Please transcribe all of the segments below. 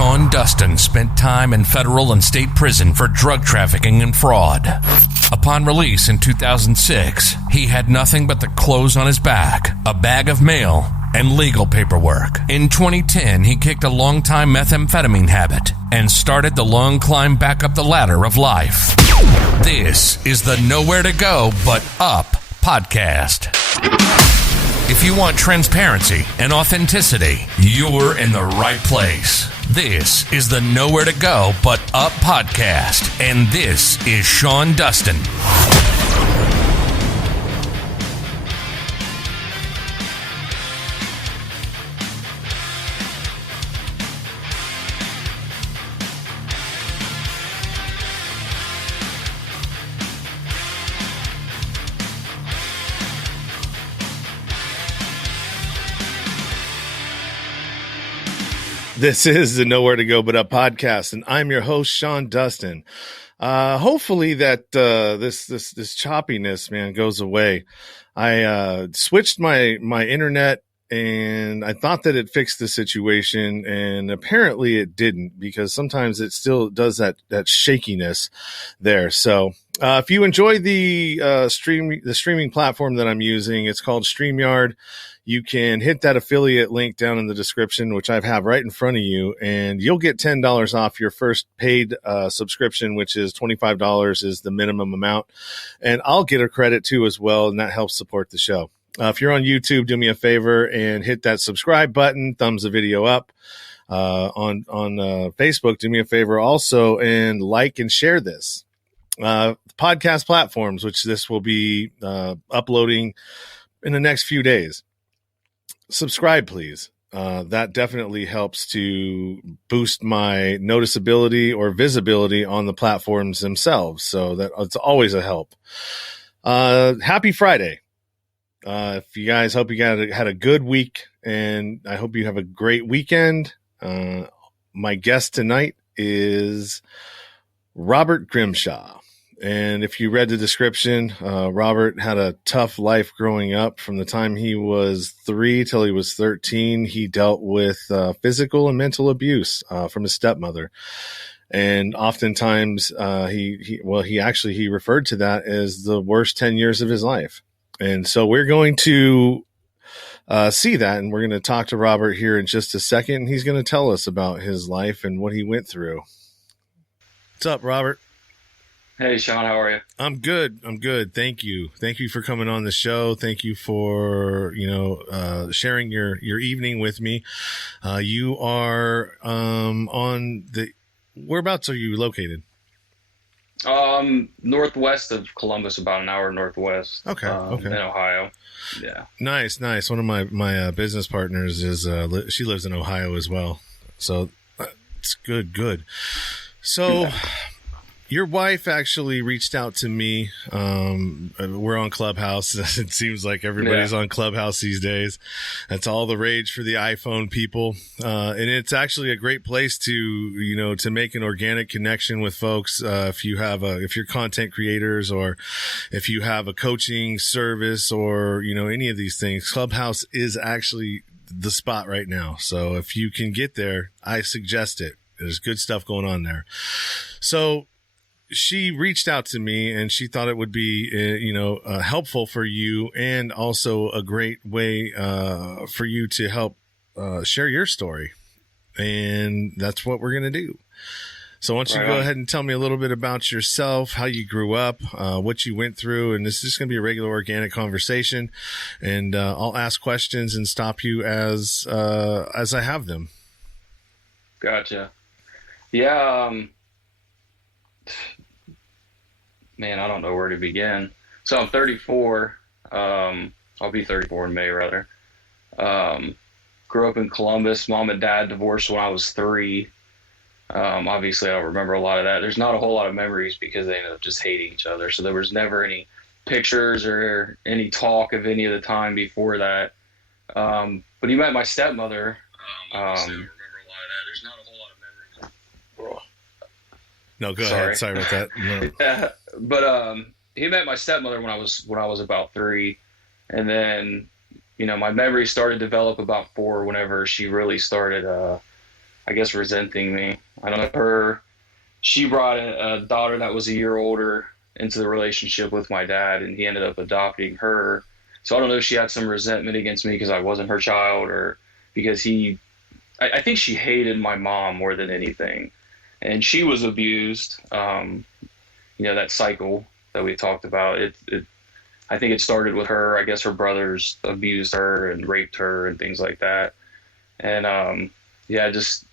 Sean Dustin spent time in federal and state prison for drug trafficking and fraud. Upon release in 2006, he had nothing but the clothes on his back, a bag of mail, and legal paperwork. In 2010, he kicked a long-time methamphetamine habit and started the long climb back up the ladder of life. This is the Nowhere to Go But Up podcast. If you want transparency and authenticity, you're in the right place. This is the Nowhere to Go But Up podcast, and this is Sean Dustin. This is the Nowhere to Go But Up podcast, and I'm your host, Sean Dustin. Hopefully that this choppiness, man, goes away. I switched my internet, and I thought that it fixed the situation, and apparently it didn't, because sometimes it still does that shakiness there. So if you enjoy the streaming platform that I'm using, it's called StreamYard. You can hit that affiliate link down in the description, which I have right in front of you, and you'll get $10 off your first paid subscription, which is $25 is the minimum amount. And I'll get a credit too as well, and that helps support the show. If you're on YouTube, do me a favor and hit that subscribe button, thumbs the video up. On Facebook, do me a favor also and like and share this. Podcast platforms, which this will be uploading in the next few days. Subscribe, please. That definitely helps to boost my noticeability or visibility on the platforms themselves. So that it's always a help. Happy Friday. If you guys hope you had a good week, and I hope you have a great weekend. My guest tonight is Robert Grimshaw. And if you read the description, Robert had a tough life growing up. From the time he was 3 till he was 13, he dealt with physical and mental abuse from his stepmother. And oftentimes he referred to that as the worst 10 years of his life. And so we're going to see that, and we're going to talk to Robert here in just a second. And he's going to tell us about his life and what he went through. What's up, Robert? Hey, Sean, how are you? I'm good. Thank you. Thank you for coming on the show. Thank you for, sharing your evening with me. You are whereabouts are you located? Northwest of Columbus, about an hour northwest. Okay. In Ohio. Yeah. Nice. One of my business partners is, she lives in Ohio as well. So it's good. So, your wife actually reached out to me. We're on Clubhouse. It seems like everybody's on Clubhouse these days. That's all the rage for the iPhone people. And it's actually a great place to make an organic connection with folks. If you're content creators, or if you have a coaching service, or, any of these things, Clubhouse is actually the spot right now. So if you can get there, I suggest it. There's good stuff going on there. So, she reached out to me, and she thought it would be, helpful for you, and also a great way for you to help share your story. And that's what we're going to do. So why don't you go ahead and tell me a little bit about yourself, how you grew up, what you went through, and this is just going to be a regular organic conversation. And I'll ask questions and stop you as I have them. Gotcha. Yeah. Man, I don't know where to begin. So I'm 34. I'll be 34 in May, rather. Grew up in Columbus. Mom and dad divorced when I was 3. Obviously, I don't remember a lot of that. There's not a whole lot of memories because they ended up just hating each other. So there was never any pictures or any talk of any of the time before that. But he met my stepmother. Obviously, I don't remember a lot of that. There's not a whole lot of memories. No, go ahead. Sorry about that. No. Yeah, but he met my stepmother when I was about 3, and then my memories started to develop about 4. Whenever she really started, I guess, resenting me. I don't know her. She brought a daughter that was a year older into the relationship with my dad, and he ended up adopting her. So I don't know if she had some resentment against me because I wasn't her child, or because I think she hated my mom more than anything. And she was abused. That cycle that we talked about, I think it started with her. I guess her brothers abused her and raped her and things like that. And just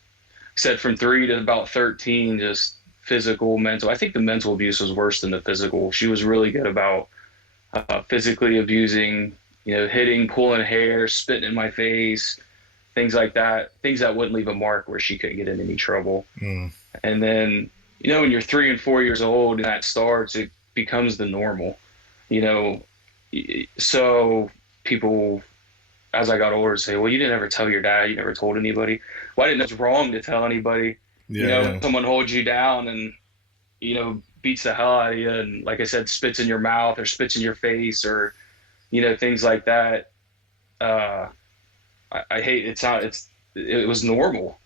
said from 3 to about 13, just physical, mental. I think the mental abuse was worse than the physical. She was really good about physically abusing, hitting, pulling hair, spitting in my face, things like that, things that wouldn't leave a mark where she couldn't get in any trouble. And then, when you're 3 and 4 years old and that starts, it becomes the normal, so people, as I got older, say, well, you didn't ever tell your dad, you never told anybody. Well, I didn't know it's wrong to tell anybody. Someone holds you down and, beats the hell out of you. And like I said, spits in your mouth or spits in your face or, things like that. I hate it. It was normal,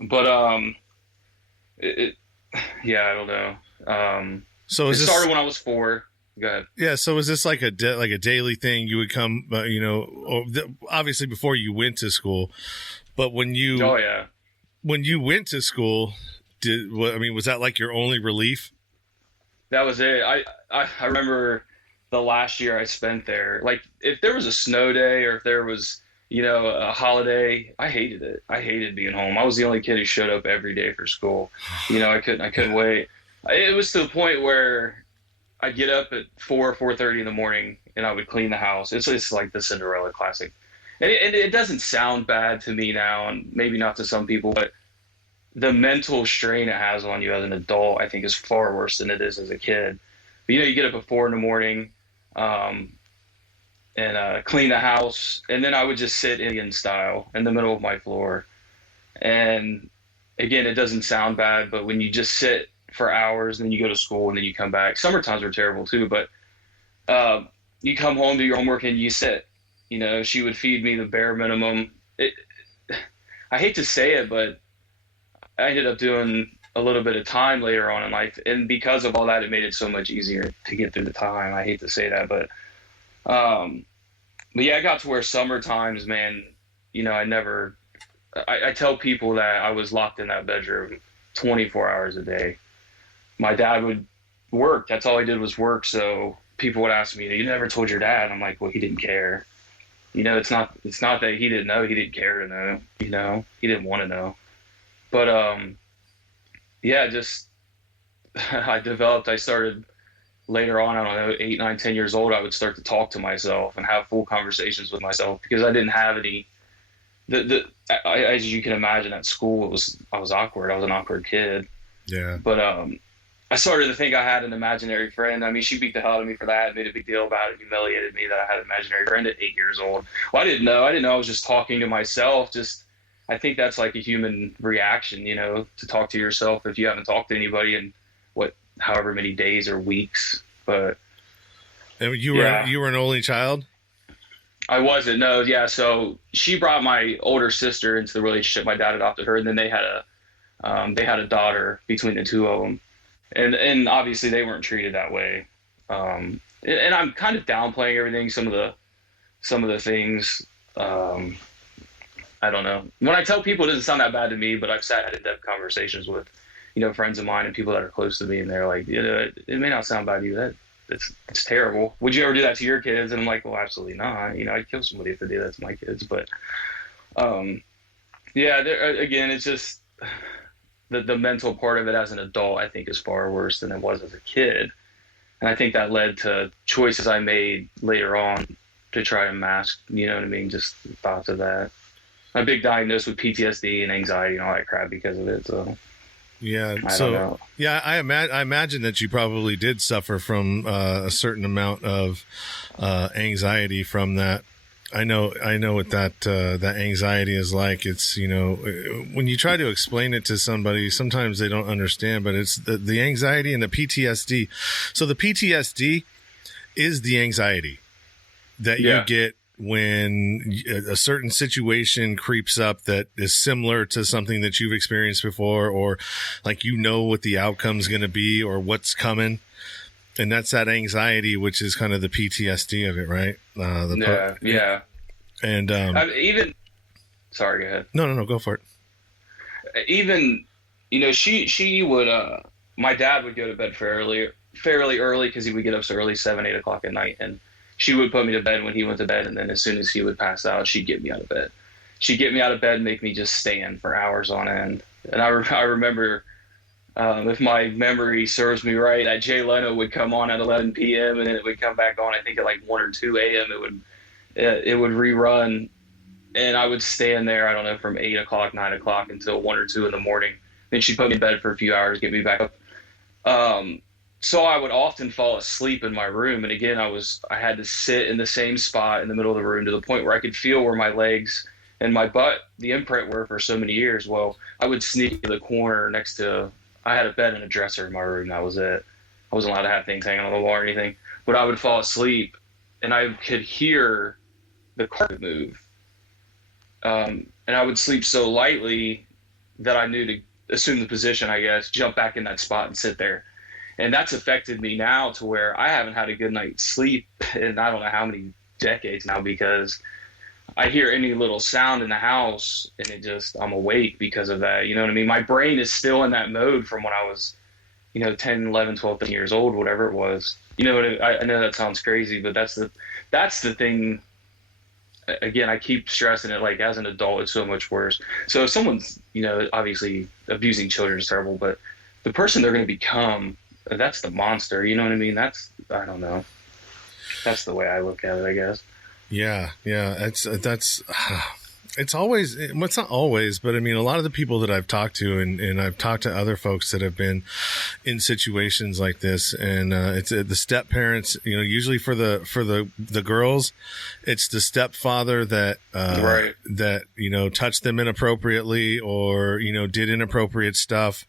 but, I don't know. So it started when I was 4. Go ahead. Yeah. So is this like a daily thing? You would come, obviously before you went to school, but when you went to school, was that like your only relief? That was it. I remember the last year I spent there. Like if there was a snow day or if there was, a holiday, I hated it. I hated being home. I was the only kid who showed up every day for school. I couldn't wait. It was to the point where I'd get up at 4:30 in the morning and I would clean the house. It's like the Cinderella classic. And it doesn't sound bad to me now, and maybe not to some people, but the mental strain it has on you as an adult, I think, is far worse than it is as a kid. But, you get up at 4 in the morning and clean the house, and then I would just sit Indian style in the middle of my floor. And again, it doesn't sound bad, but when you just sit for hours and then you go to school and then you come back, summer times were terrible too, but you come home, do your homework, and you sit. She would feed me the bare minimum. I hate to say it, but I ended up doing a little bit of time later on in life, and because of all that, it made it so much easier to get through the time. I hate to say that, but yeah, I got to where summer times, man, I tell people that I was locked in that bedroom 24 hours a day. My dad would work. That's all he did was work. So people would ask me, you never told your dad? I'm like, well, he didn't care. It's not that he didn't know, he didn't care to know, he didn't want to know. But, I started later on, I don't know, 8, 9, 10 years old, I would start to talk to myself and have full conversations with myself because I didn't have any, as you can imagine at school, I was awkward. I was an awkward kid. Yeah. But, I started to think I had an imaginary friend. I mean, she beat the hell out of me for that, made a big deal about it, humiliated me that I had an imaginary friend at 8 years old. Well, I didn't know. I was just talking to myself. I think that's like a human reaction, to talk to yourself if you haven't talked to anybody in however many days or weeks. But and you were an only child? I wasn't. No. Yeah. So she brought my older sister into the relationship. My dad adopted her, and then they had a daughter between the two of them. And obviously they weren't treated that way. And I'm kind of downplaying everything. Some of the things, I don't know. When I tell people, it doesn't sound that bad to me, but I've had in-depth conversations with, friends of mine and people that are close to me, and they're like, it may not sound bad to you. It's terrible. Would you ever do that to your kids? And I'm like, well, absolutely not. I'd kill somebody if they did that to my kids. But, again, it's just the mental part of it as an adult, I think, is far worse than it was as a kid. And I think that led to choices I made later on to try to mask, just thoughts of that. I'm big diagnosed with PTSD and anxiety and all that crap because of it. So yeah, I don't know. Yeah, I imagine that you probably did suffer from a certain amount of anxiety from that. I know what that anxiety is like. It's, when you try to explain it to somebody, sometimes they don't understand, but it's the anxiety and the PTSD. So the PTSD is the anxiety that you get when a certain situation creeps up that is similar to something that you've experienced before, or like, you know, what the outcome's going to be or what's coming. And that's that anxiety, which is kind of the PTSD of it, right? Yeah. And even, sorry, go ahead. No, go for it. Even, you know, she would, my dad would go to bed fairly early because he would get up so early, 7, 8 o'clock at night. And she would put me to bed when he went to bed. And then as soon as he would pass out, she'd get me out of bed. She'd get me out of bed and make me just stand for hours on end. And I remember, if my memory serves me right, that Jay Leno would come on at 11 p.m. and then it would come back on, I think at like 1 or 2 a.m. It would rerun. And I would stand there, I don't know, from 8 o'clock, 9 o'clock until 1 or 2 in the morning. Then she'd put me in bed for a few hours, get me back up. So I would often fall asleep in my room. And again, I had to sit in the same spot in the middle of the room to the point where I could feel where my legs and my butt, the imprint, were for so many years. Well, I would sneak to the corner next to, I had a bed and a dresser in my room. That was it. I wasn't allowed to have things hanging on the wall or anything. But I would fall asleep and I could hear the carpet move. And I would sleep so lightly that I knew to assume the position, I guess, jump back in that spot and sit there. And that's affected me now to where I haven't had a good night's sleep in I don't know how many decades now, because I hear any little sound in the house and I'm awake because of that. You know what I mean? My brain is still in that mode from when I was, 10, 11, 12, 13 years old, whatever it was. You know, I know that sounds crazy, but that's the thing. Again, I keep stressing it, like, as an adult, it's so much worse. So if someone's, obviously abusing children is terrible, but the person they're going to become, that's the monster. You know what I mean? I don't know. That's the way I look at it, I guess. Yeah. It's always, well, it's not always, but I mean, a lot of the people that I've talked to, and I've talked to other folks that have been in situations like this, and it's the step parents, usually for the girls, it's the stepfather that right. that touched them inappropriately or did inappropriate stuff.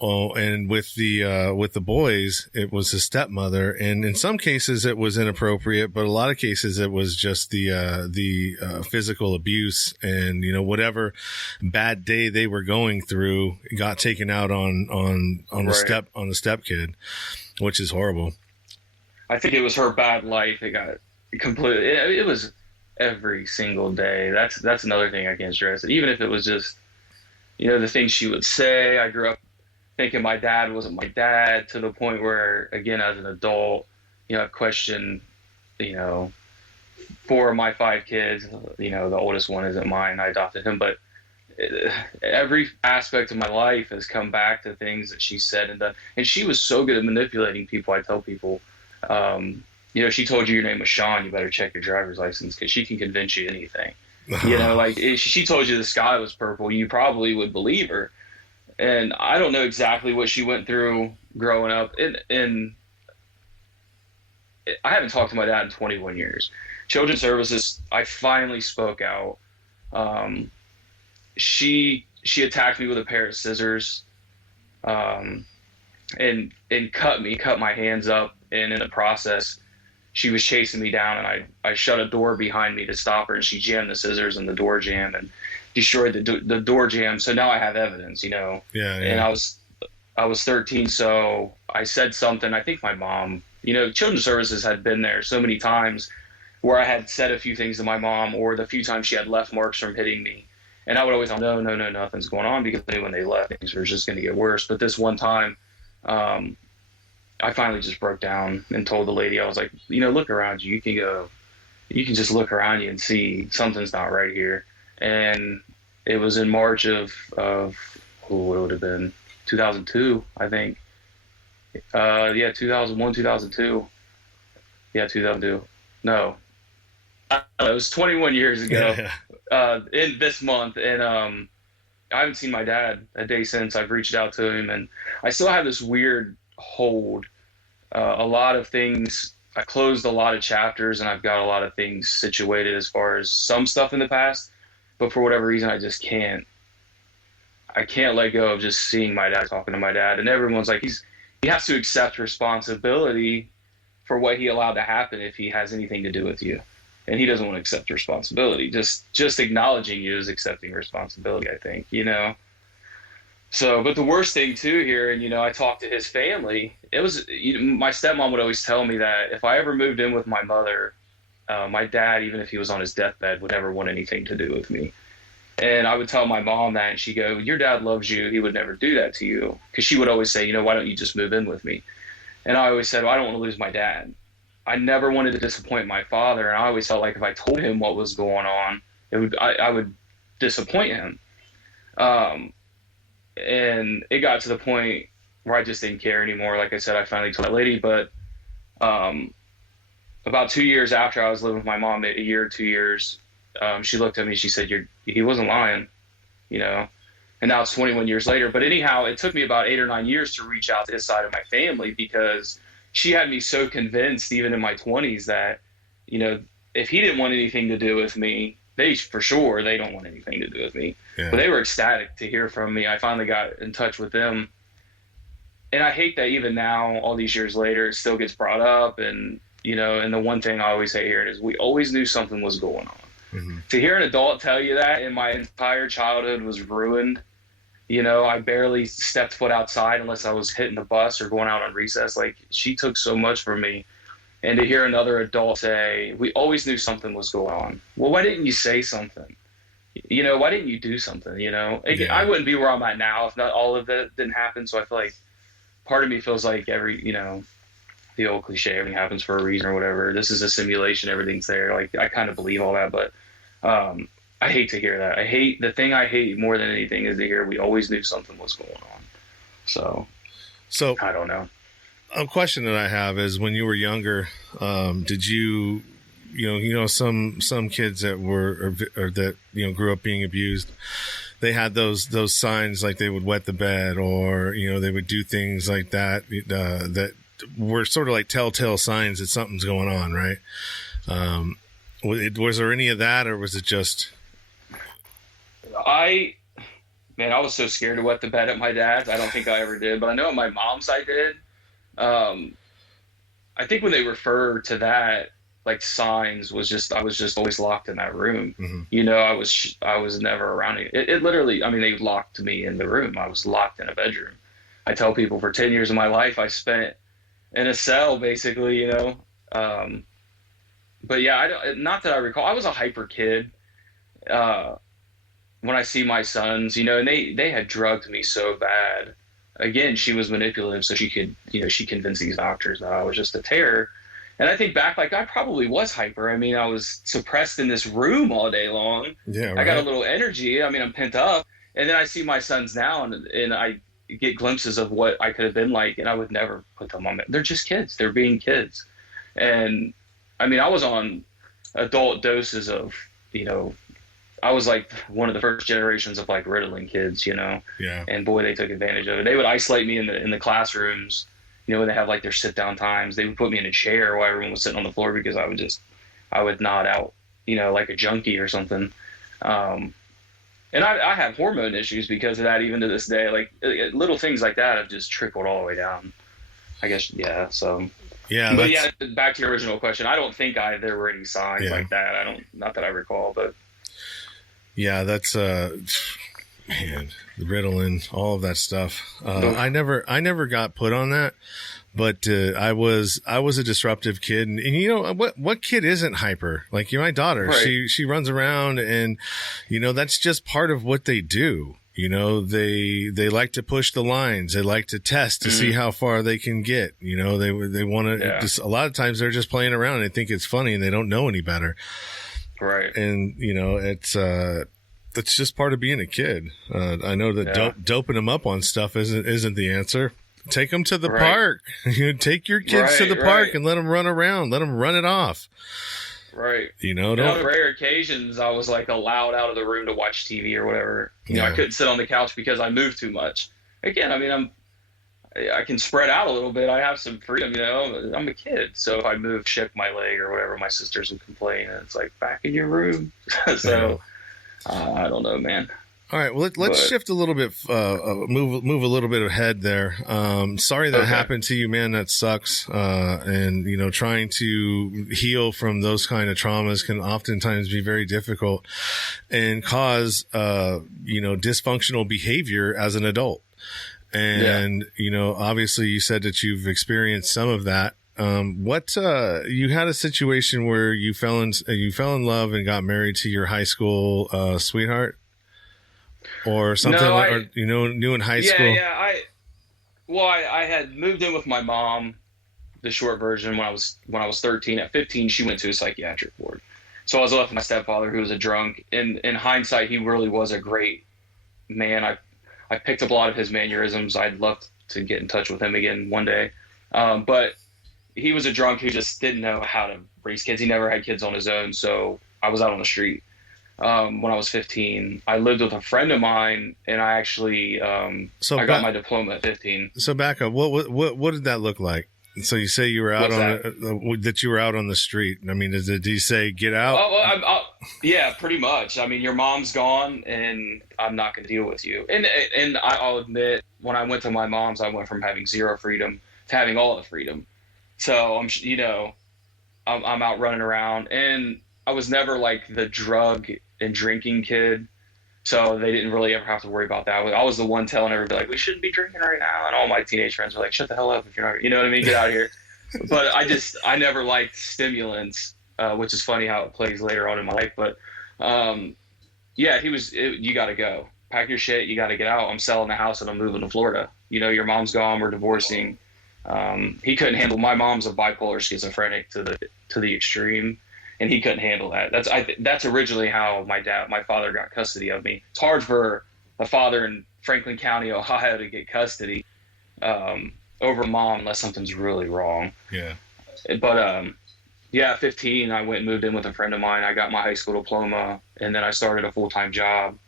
Oh, and with the boys, it was the stepmother, and in some cases it was inappropriate, but a lot of cases it was just the physical abuse, and whatever bad day they were going through got taken out on right. the step kid, which is horrible. I think it was her bad life. It got completely. It was every single day. That's another thing I can't stress. Even if it was just the things she would say. I grew up thinking my dad wasn't my dad, to the point where, again, as an adult, I've questioned, 4 of my 5 kids, the oldest one isn't mine. I adopted him, but every aspect of my life has come back to things that she said and done. And she was so good at manipulating people. I tell people, she told you your name was Sean, you better check your driver's license, because she can convince you anything. Like, if she told you the sky was purple, you probably would believe her. And I don't know exactly what she went through growing up. And I haven't talked to my dad in 21 years. Children's Services, I finally spoke out. She attacked me with a pair of scissors, and cut my hands up. And in the process, she was chasing me down, and I shut a door behind me to stop her, and she jammed the scissors in the door jamb and destroyed the door jamb. So now I have evidence, Yeah. And I was 13, so I said something. I think my mom, Children's Services had been there so many times where I had said a few things to my mom, or the few times she had left marks from hitting me. And I would always say, no, nothing's going on, because I knew when they left, things were just going to get worse. But this one time, I finally just broke down and told the lady, I was like, look around you. You can just look around you and see something's not right here. And it was in March of what would have been 2002, I think. 2001, 2002. Yeah, 2002. No, it was 21 years ago. In this month, and I haven't seen my dad a day since. I've reached out to him, and I still have this weird hold. A lot of things. I closed a lot of chapters, and I've got a lot of things situated as far as some stuff in the past. But for whatever reason, I just can't. I can't let go of just seeing my dad, talking to my dad, and everyone's like, he has to accept responsibility for what he allowed to happen if he has anything to do with you. and he doesn't want to accept responsibility. Just acknowledging you is accepting responsibility, I think, you know. So, but the worst thing too here, and you know, I talked to his family. It was, you know, my stepmom would always tell me that if I ever moved in with my mother, my dad, even if he was on his deathbed, would never want anything to do with me. And I would tell my mom that, and she'd go, "Your dad loves you. He would never do that to you." Because she would always say, "You know, why don't you just move in with me?" And I always said, "Well, I don't want to lose my dad." I never wanted to disappoint my father, and I always felt like if I told him what was going on, I would disappoint him. And it got to the point where I just didn't care anymore. Like I said, I finally told that lady, but about 2 years after I was living with my mom, a year or 2 years, she looked at me, she said, he wasn't lying, you know, and now it's 21 years later. But anyhow, it took me about 8 or 9 years to reach out to his side of my family, because she had me so convinced, even in my 20s, that, you know, if he didn't want anything to do with me, they don't want anything to do with me. Yeah. But they were ecstatic to hear from me. I finally got in touch with them. And I hate that even now, all these years later, it still gets brought up. And, you know, and the one thing I always say here is we always knew something was going on. Mm-hmm. To hear an adult tell you that, and my entire childhood was ruined. You know, I barely stepped foot outside unless I was hitting the bus or going out on recess. Like, she took so much from me. And to hear another adult say, we always knew something was going on. Well, why didn't you say something? You know, why didn't you do something? You know, yeah. I wouldn't be where I'm at now if not all of that didn't happen. So I feel like part of me feels like you know, the old cliche, everything happens for a reason or whatever. This is a simulation. Everything's there. Like, I kind of believe all that, but I hate to hear that. The thing I hate more than anything is to hear we always knew something was going on. So I don't know. A question that I have is, when you were younger, did you know, some kids that were, or that, you know, grew up being abused, they had those signs, like they would wet the bed, or, you know, they would do things like that, that were sort of like telltale signs that something's going on, right? Was there any of that, or was it just? I was so scared to wet the bed at my dad's. I don't think I ever did, but I know at my mom's I did. I think when they refer to that, like signs, I was just always locked in that room. Mm-hmm. You know, I was never around it. It literally, I mean, they locked me in the room. I was locked in a bedroom. I tell people for 10 years of my life, I spent in a cell, basically, you know. But yeah, not that I recall. I was a hyper kid. When I see my sons, you know, and they had drugged me so bad. Again, she was manipulative, so she could, you know, she convinced these doctors that I was just a terror. And I think back, like, I probably was hyper. I mean, I was suppressed in this room all day long. Yeah, right. I got a little energy. I mean, I'm pent up. And then I see my sons now, and I get glimpses of what I could have been like, and I would never put them on. They're just kids. They're being kids. And, I mean, I was on adult doses of, you know, I was like one of the first generations of like Ritalin kids, you know. Yeah. And boy, they took advantage of it. They would isolate me in the classrooms, you know, when they have like their sit down times. They would put me in a chair while everyone was sitting on the floor, because I would nod out, you know, like a junkie or something. And I have hormone issues because of that, even to this day. Like, little things like that have just trickled all the way down, I guess. Yeah. So. Yeah. But yeah, back to your original question. I don't think there were any signs like that. Not that I recall, but. Yeah, that's man, the Ritalin, all of that stuff. I never got put on that, but I was a disruptive kid, and you know what kid isn't hyper? Like, my daughter, right. She runs around, and you know, that's just part of what they do. You know, they like to push the lines. They like to test to see how far they can get. You know, they want to. Just a lot of times they're just playing around and they think it's funny, and they don't know any better. Right. And, you know, it's just part of being a kid. I know that doping them up on stuff isn't the answer. Take them to the park. You know, take your kids to the park and let them run around. Let them run it off. Right. You know, on rare occasions, I was like allowed out of the room to watch TV or whatever. You know, I couldn't sit on the couch because I moved too much. Again, I mean, I can spread out a little bit. I have some freedom, you know. I'm a kid, so if I move, shift my leg or whatever, my sisters would complain, and it's like, back in your room. So I don't know, man. All right. Well, let's shift a little bit, move a little bit ahead there. Sorry that happened to you, man. That sucks. And, you know, trying to heal from those kind of traumas can oftentimes be very difficult and cause, you know, dysfunctional behavior as an adult. And, you know, obviously you said that you've experienced some of that. You had a situation where you fell in love and got married to your high school, sweetheart? Or something, No, or you know, new in high school. Yeah. I had moved in with my mom. The short version, when I was 13. At 15, she went to a psychiatric ward. So I was left with my stepfather, who was a drunk. In hindsight, he really was a great man. I picked up a lot of his mannerisms. I'd love to get in touch with him again one day. But he was a drunk who just didn't know how to raise kids. He never had kids on his own, so I was out on the street. When I was 15, I lived with a friend of mine, and I actually I got my diploma at 15. So back up, what did that look like? So you say you were out that you were out on the street. I mean, did he say get out? Yeah, pretty much. I mean, your mom's gone, and I'm not going to deal with you. And I'll admit, when I went to my mom's, I went from having zero freedom to having all the freedom. So I'm out running around, and I was never like the drug and drinking kid, so they didn't really ever have to worry about that. I was the one telling everybody, like, we shouldn't be drinking right now, and all my teenage friends were like, shut the hell up if you're not, you know what I mean, get out of here. But I never liked stimulants, which is funny how it plays later on in my life. But you got to go, pack your shit, you got to get out. I'm selling the house and I'm moving to Florida. You know, your mom's gone, we're divorcing. He couldn't handle. My mom's a bipolar schizophrenic to the extreme. And he couldn't handle that. That's originally how my father got custody of me. It's hard for a father in Franklin County, Ohio, to get custody over mom unless something's really wrong. Yeah. But at 15, I went and moved in with a friend of mine. I got my high school diploma, and then I started a full-time job.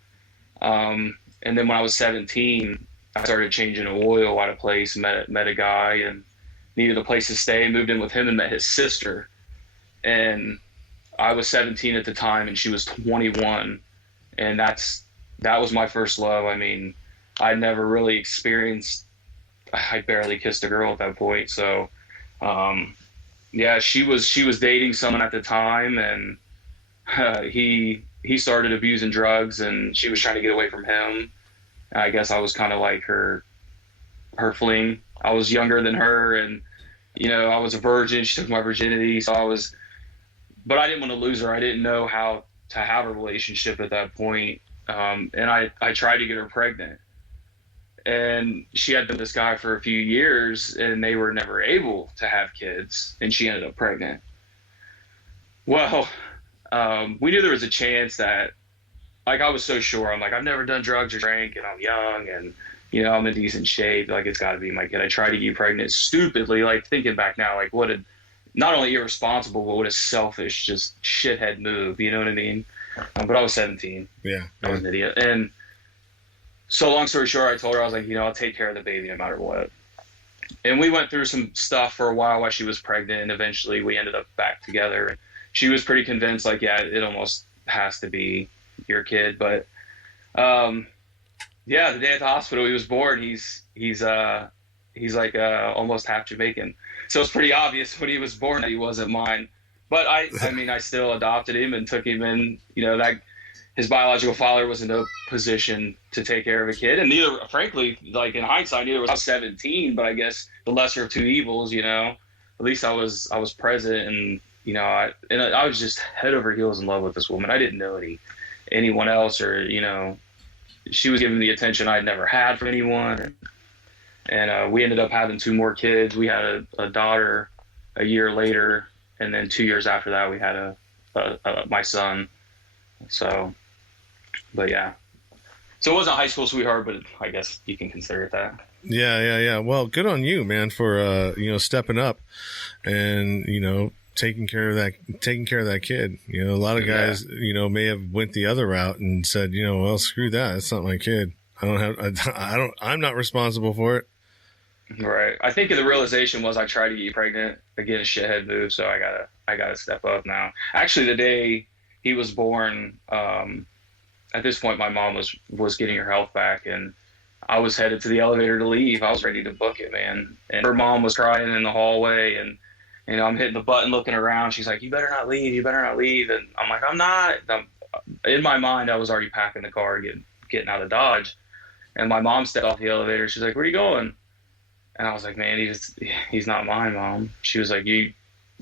And then when I was 17, I started changing oil at a place. Met a guy and needed a place to stay. Moved in with him and met his sister. And I was 17 at the time, and she was 21, and that was my first love. I mean, I never really experienced. I barely kissed a girl at that point. So, she was dating someone at the time, and he started abusing drugs, and she was trying to get away from him. I guess I was kind of like her fling. I was younger than her, and you know, I was a virgin. She took my virginity, so but I didn't want to lose her. I didn't know how to have a relationship at that point. And I tried to get her pregnant. And she had been with this guy for a few years, and they were never able to have kids. And she ended up pregnant. Well, we knew there was a chance that, like, I was so sure. I'm like, I've never done drugs or drank, and I'm young, and, you know, I'm in decent shape. Like, it's got to be my kid. I tried to get pregnant stupidly, like, thinking back now, like, not only irresponsible, but what a selfish, just shithead move. You know what I mean? But I was 17. Yeah. I was an idiot. And so long story short, I told her, I was like, you know, I'll take care of the baby no matter what. And we went through some stuff for a while she was pregnant, and eventually we ended up back together. And she was pretty convinced, like, yeah, it almost has to be your kid. But the day at the hospital he was born, he's like almost half Jamaican. So it's pretty obvious when he was born that he wasn't mine. But I mean, I still adopted him and took him in. You know, that his biological father was in no position to take care of a kid. And neither, frankly, like in hindsight, neither was I. 17, but I guess the lesser of two evils, you know. At least I was present, and, you know, I was just head over heels in love with this woman. I didn't know anyone else, or, you know, she was giving me the attention I'd never had from anyone. And we ended up having 2 more kids. We had a daughter a year later, and then 2 years after that, we had my son. So, but yeah. So it wasn't a high school sweetheart, but I guess you can consider it that. Yeah. Well, good on you, man, for you know, stepping up and, you know, taking care of that kid. You know, a lot of guys, you know, may have went the other route and said, you know, well, screw that. It's not my kid. I'm not responsible for it. Right. I think the realization was I tried to get you pregnant. Again, a shithead move. So I gotta step up now. Actually, the day he was born, at this point, my mom was getting her health back, and I was headed to the elevator to leave. I was ready to book it, man. And her mom was crying in the hallway, and I'm hitting the button, looking around. She's like, "You better not leave. You better not leave." And I'm like, "I'm not." In my mind, I was already packing the car, getting out of Dodge. And my mom stepped off the elevator. She's like, "Where are you going?" And I was like, "Man, he's not mine, Mom." She was like, you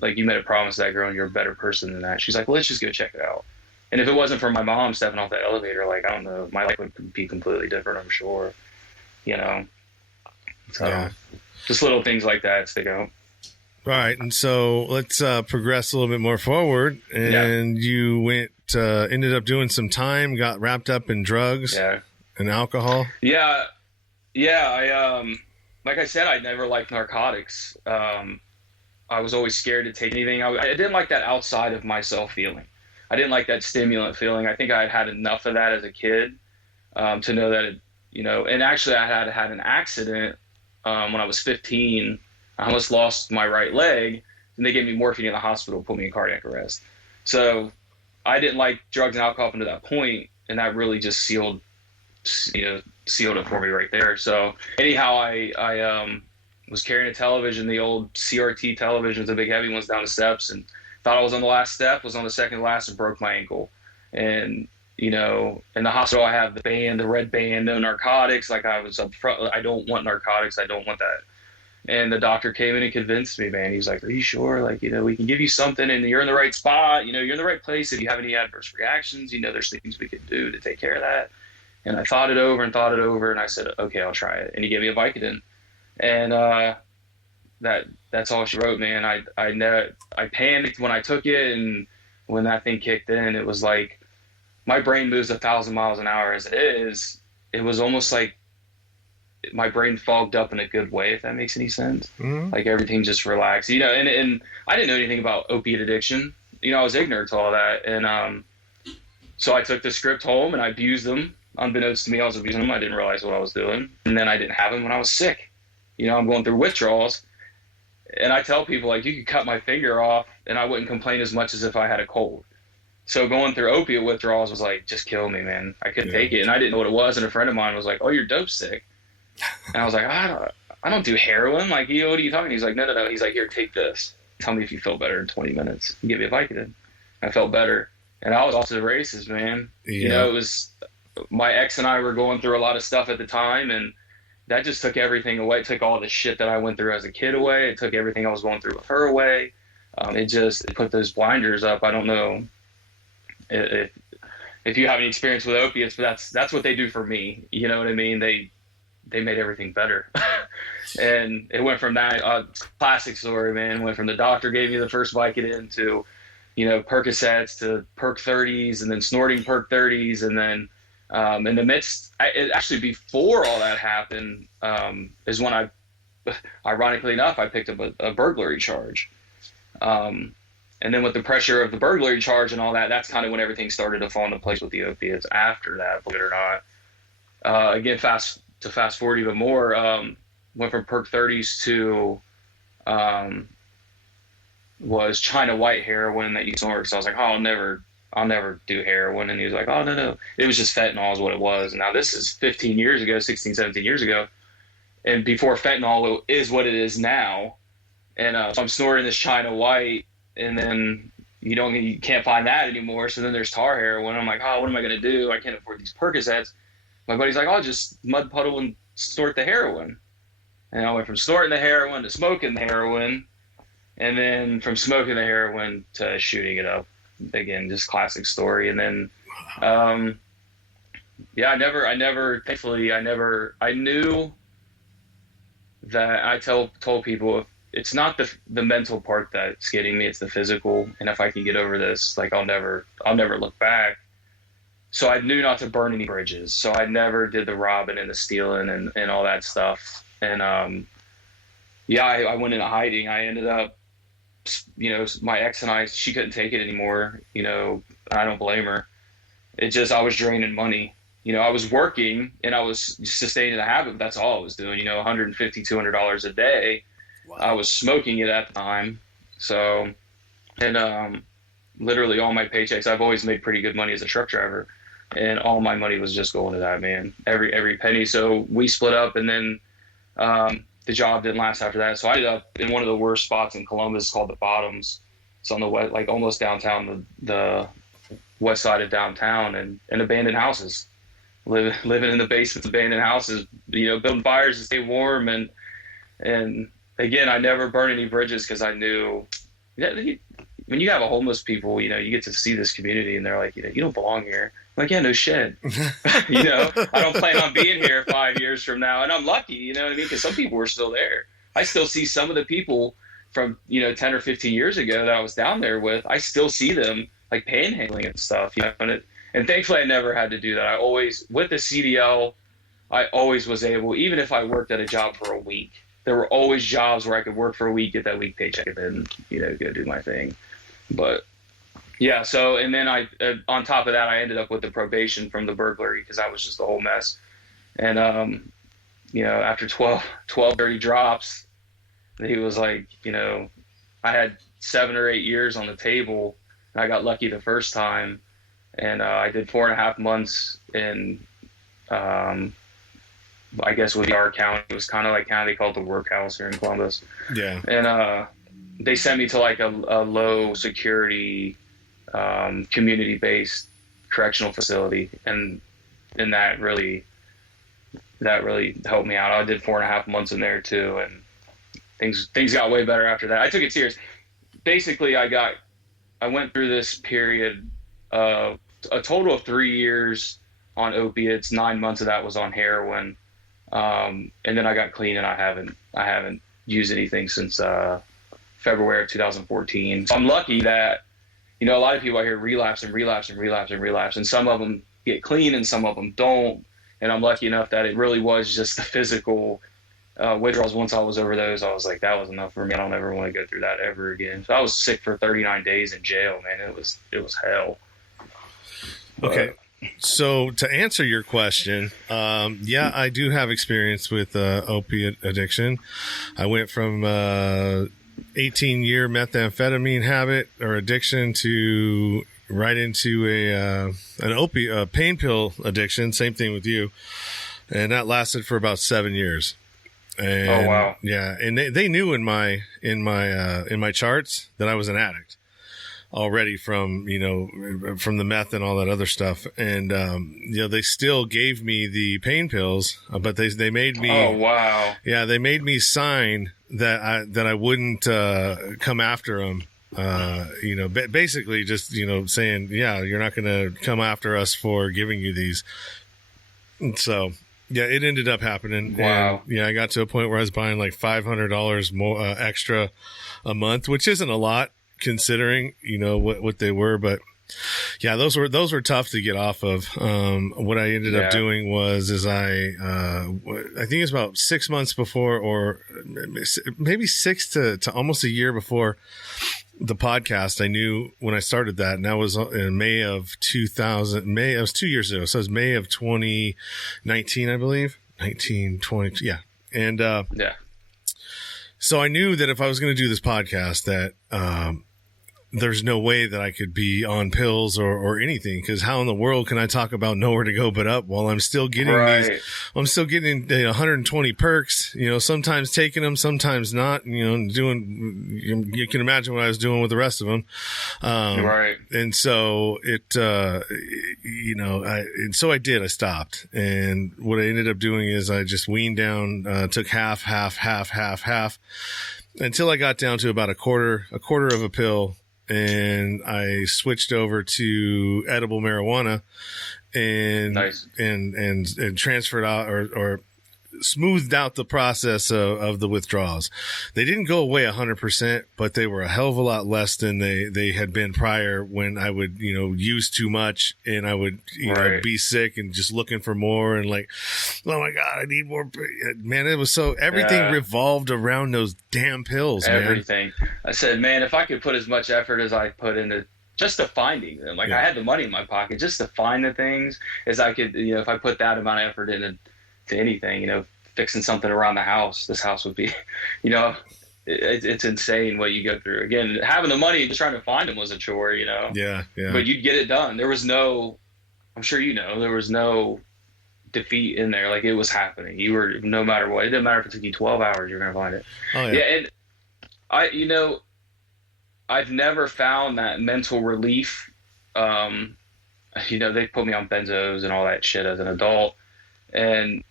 made a promise to that girl, and you're a better person than that. She's like, "Well, let's just go check it out." And if it wasn't for my mom stepping off that elevator, like, I don't know, my life would be completely different, I'm sure. So Yeah. just little things like that stick out. Right. And so let's progress a little bit more forward. And you ended up doing some time, got wrapped up in drugs and alcohol. Yeah. I, like I said, I never liked narcotics. I was always scared to take anything. I didn't like that outside of myself feeling. I didn't like that stimulant feeling. I think I had enough of that as a kid to know that, and actually I had an accident when I was 15. I almost lost my right leg, and they gave me morphine in the hospital, put me in cardiac arrest. So I didn't like drugs and alcohol up until that point, and that really just sealed it for me right there. So anyhow, I was carrying a television, the old CRT televisions, the big heavy ones, down the steps, and thought I was on the last step, was on the second last, and broke my ankle. And in the hospital, I have the red band, no narcotics. Like, I was up front, I don't want narcotics, I don't want that. And the doctor came in and convinced me, man. He's like, "Are you sure? Like, we can give you something, and you're in the right spot. You're in the right place. If you have any adverse reactions, there's things we could do to take care of that." And I thought it over, and I said, "Okay, I'll try it." And he gave me a Vicodin, and that's all she wrote, man. I panicked when I took it, and when that thing kicked in, it was like my brain moves 1,000 miles an hour as it is. It was almost like my brain fogged up in a good way, if that makes any sense. Mm-hmm. Like, everything just relaxed, and I didn't know anything about opiate addiction. I was ignorant to all that. And so I took the script home and I abused them. Unbeknownst to me, I was abusing them. I didn't realize what I was doing. And then I didn't have them when I was sick. I'm going through withdrawals. And I tell people, like, you could cut my finger off and I wouldn't complain as much as if I had a cold. So going through opiate withdrawals was like, just kill me, man. I couldn't take it. And I didn't know what it was. And a friend of mine was like, "Oh, you're dope sick." And I was like, I don't do heroin. Like, what are you talking? He's like, no. He's like, "Here, take this. Tell me if you feel better in 20 minutes. And give me a Vicodin." I felt better. And I was off to the races, man. Yeah. It was, my ex and I were going through a lot of stuff at the time, and that just took everything away. It took all the shit that I went through as a kid away. It took everything I was going through with her away. It put those blinders up. I don't know if you have any experience with opiates, but that's what they do for me. You know what I mean? They made everything better. And it went from that, classic story, man. Went from the doctor gave me the first Vicodin to, Percocets to Perc 30s, and then snorting Perc 30s. And then in the midst, actually before all that happened, is when ironically enough, I picked up a burglary charge. And then with the pressure of the burglary charge and all that, that's kind of when everything started to fall into place with the opiates after that, believe it or not. Again, fast forward even more, went from Perc 30s to was China White heroin that you snort. So I was like, "Oh, I'll never do heroin." And he was like, "Oh, no. It was just fentanyl is what it was." And now this is 15 years ago, 16, 17 years ago. And before fentanyl is what it is now. And so I'm snorting this China White, and then you can't find that anymore. So then there's tar heroin. I'm like, "Oh, what am I going to do? I can't afford these Percocets." My buddy's like, "I'll just mud puddle and snort the heroin." And I went from snorting the heroin to smoking the heroin, and then from smoking the heroin to shooting it up. Again, just classic story. And then, thankfully, I knew that I told people, it's not the mental part that's getting me, it's the physical. And if I can get over this, like, I'll never look back. So I knew not to burn any bridges. So I never did the robbing and the stealing and all that stuff. And, I went into hiding. I ended up, my ex and I, she couldn't take it anymore. I don't blame her. I was draining money. I was working and I was sustaining the habit, but that's all I was doing, $150, $200 a day. Wow. I was smoking it at the time. So, and literally all my paychecks, I've always made pretty good money as a truck driver. and all my money was just going to that, man. Every penny. So we split up, and then the job didn't last after that. So I ended up in one of the worst spots in Columbus called the Bottoms. It's on the west, like almost downtown, the west side of downtown, and abandoned houses. Living in the basements of abandoned houses, building fires to stay warm, and again, I never burned any bridges because I knew that when you have a homeless people, you get to see this community, and they're like, you don't belong here. I'm like, yeah, no shit. I don't plan on being here 5 years from now, and I'm lucky, you know what I mean? Because some people were still there. I still see some of the people from 10 or 15 years ago that I was down there with. I still see them like panhandling and stuff, and thankfully I never had to do that. I always, with the CDL, I always was able, even if I worked at a job for a week, there were always jobs where I could work for a week, get that week paycheck, and then go do my thing. But yeah, so, and then I on top of that, I ended up with the probation from the burglary because that was just a whole mess. And after 12 dirty drops, he was like, I had 7 or 8 years on the table, and I got lucky the first time, and I did 4.5 months in I guess with our county. It was kind of like county called the workhouse here in Columbus. Yeah. And they sent me to like a low security community based correctional facility, and that really helped me out. I did 4.5 months in there too, and things got way better after that. I took it serious. Basically, I went through this period of a total of 3 years on opiates. 9 months of that was on heroin. And then I got clean, and I haven't used anything since February of 2014. So I'm lucky that a lot of people out here relapse, and some of them get clean and some of them don't. And I'm lucky enough that it really was just the physical withdrawals. Once I was over those, I was like, that was enough for me. I don't ever want to go through that ever again. So I was sick for 39 days in jail, man. It was hell. Okay. So to answer your question, yeah, I do have experience with opiate addiction. I went from 18-year methamphetamine habit or addiction to right into a pain pill addiction. Same thing with you, and that lasted for about 7 years. And, oh wow! Yeah, and they knew in my charts that I was an addict already from the meth and all that other stuff, and they still gave me the pain pills, but they made me. Oh wow! Yeah, they made me sign that I wouldn't come after them. Basically just saying, yeah, you're not going to come after us for giving you these. And so yeah, it ended up happening. Wow. And, yeah, I got to a point where I was buying like $500 more extra a month, which isn't a lot considering what they were, but yeah, those were tough to get off of. What I ended up doing was I think it was about 6 months before, or maybe 6 to almost a year before the podcast. I knew when I started that, and that was in May of 2000. It was 2 years ago, so it was May of 2019, I believe. 1920, yeah, and yeah. So I knew that if I was going to do this podcast, that there's no way that I could be on pills or anything, because how in the world can I talk about nowhere to go but up while I'm still getting I'm still getting 120 perks, sometimes taking them, sometimes not, doing, you can imagine what I was doing with the rest of them. Right. And so so I did, I stopped. And what I ended up doing is I just weaned down, took half, until I got down to about a quarter of a pill. And I switched over to edible marijuana and nice. and transferred out or smoothed out the process of the withdrawals. They didn't go away 100%, but they were a hell of a lot less than they had been prior, when I would, use too much and I would, be sick and just looking for more and like, oh my God, I need more. Man, it was so, everything revolved around those damn pills, everything. Man. I said, man, if I could put as much effort as I put into just to finding them, I had the money in my pocket just to find the things, as I could, if I put that amount of effort into to anything, fixing something around the house, this house would be, it's insane what you go through. Again, having the money and just trying to find them was a chore, Yeah. But you'd get it done. There was no I'm sure you know, there was no defeat in there. Like, it was happening. You were, no matter what, it didn't matter if it took you 12 hours, you're going to find it. Oh Yeah. yeah. And I've never found that mental relief. They put me on benzos and all that shit as an adult. And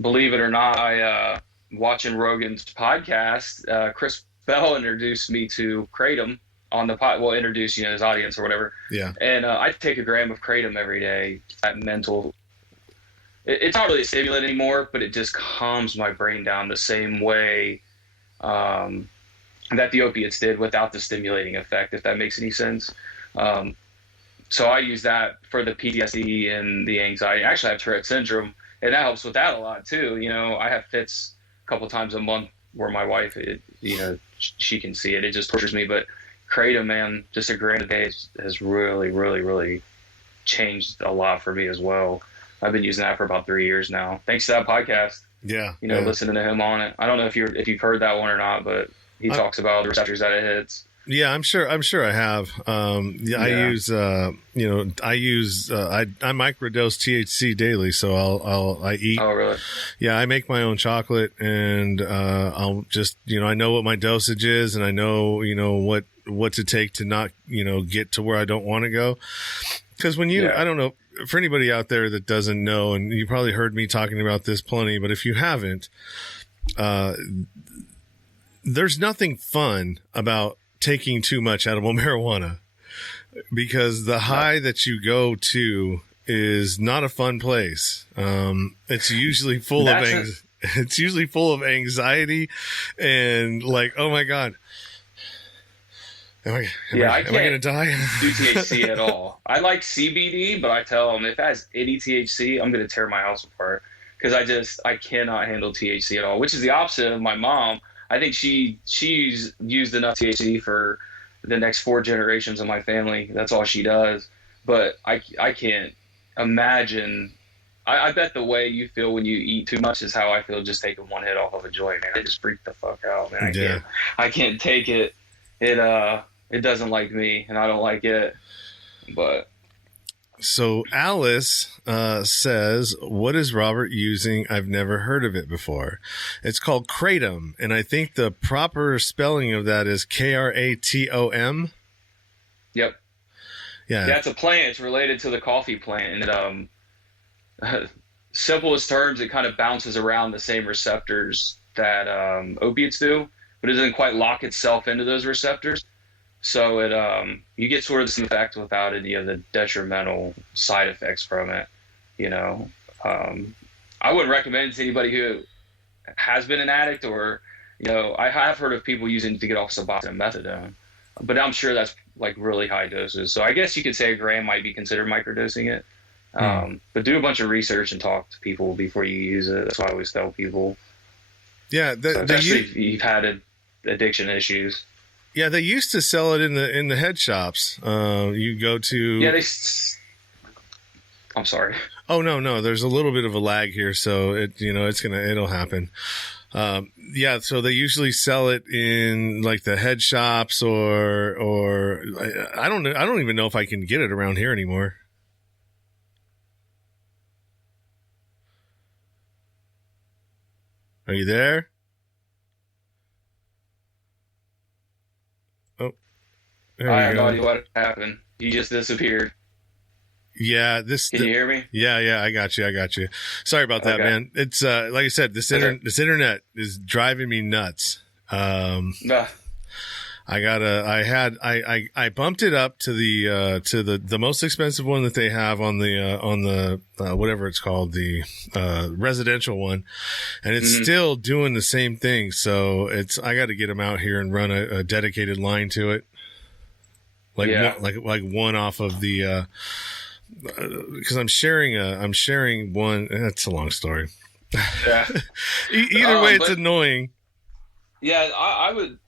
believe it or not, watching Rogan's podcast, Chris Bell introduced me to Kratom on the pod. Well, introduce his audience or whatever. Yeah. And I take a gram of Kratom every day. That mental. It's not really a stimulant anymore, but it just calms my brain down the same way that the opiates did without the stimulating effect, if that makes any sense. So I use that for the PTSD and the anxiety. Actually, I have Tourette syndrome, and that helps with that a lot too. I have fits a couple times a month where my wife, she can see it. It just tortures me. But Kratom, man, just a gram a day has really, really, really changed a lot for me as well. I've been using that for about 3 years now, thanks to that podcast. Yeah. Listening to him on it. I don't know if you've heard that one or not, but he talks about the receptors that it hits. Yeah, I'm sure I have. I use, I microdose THC daily. So I eat. Oh, really? Yeah. I make my own chocolate, and, I'll just, I know what my dosage is, and I know, what to take to not, get to where I don't want to go. Cause when I don't know, for anybody out there that doesn't know, and you probably heard me talking about this plenty, but if you haven't, there's nothing fun about taking too much edible marijuana, because the high that you go to is not a fun place. It's usually full it's usually full of anxiety and like, oh my God. Am I going to die? Do THC at all. I like CBD, but I tell them if it has any THC, I'm going to tear my house apart, because I cannot handle THC at all, which is the opposite of my mom. I think she's used enough THC for the next 4 generations of my family. That's all she does. But I can't imagine. I bet the way you feel when you eat too much is how I feel just taking one hit off of a joint, man. I just freak the fuck out, man. I can't take it. It doesn't like me, and I don't like it. But so Alice says, "What is Robert using? I've never heard of it before. It's called Kratom, and I think the proper spelling of that is Kratom." Yep. Yeah. That's a plant. It's related to the coffee plant, and simplest terms, it kind of bounces around the same receptors that opiates do, but it doesn't quite lock itself into those receptors. So you get sort of the same effect without any of the detrimental side effects from it. I wouldn't recommend it to anybody who has been an addict, or I have heard of people using it to get off Suboxone and methadone, but I'm sure that's like really high doses. So I guess you could say a gram might be considered microdosing it. But do a bunch of research and talk to people before you use it. That's what I always tell people. Yeah, especially if you've had addiction issues. Yeah, they used to sell it in the head shops. You go to. Yeah, I'm sorry. Oh no, there's a little bit of a lag here, so it'll happen. Yeah, so they usually sell it in like the head shops, or I don't know. I don't even know if I can get it around here anymore. Are you there? Oh, I have no idea what happened. You just disappeared. Yeah, Can you hear me? Yeah, I got you. Sorry about that, man. It's like I said, this internet is driving me nuts. I bumped it up to the most expensive one that they have on the whatever it's called, the residential one, and it's still doing the same thing. So I got to get them out here and run a dedicated line to it, like one off of the because I'm sharing one. That's a long story. Yeah. Either way, it's annoying. Yeah, I would.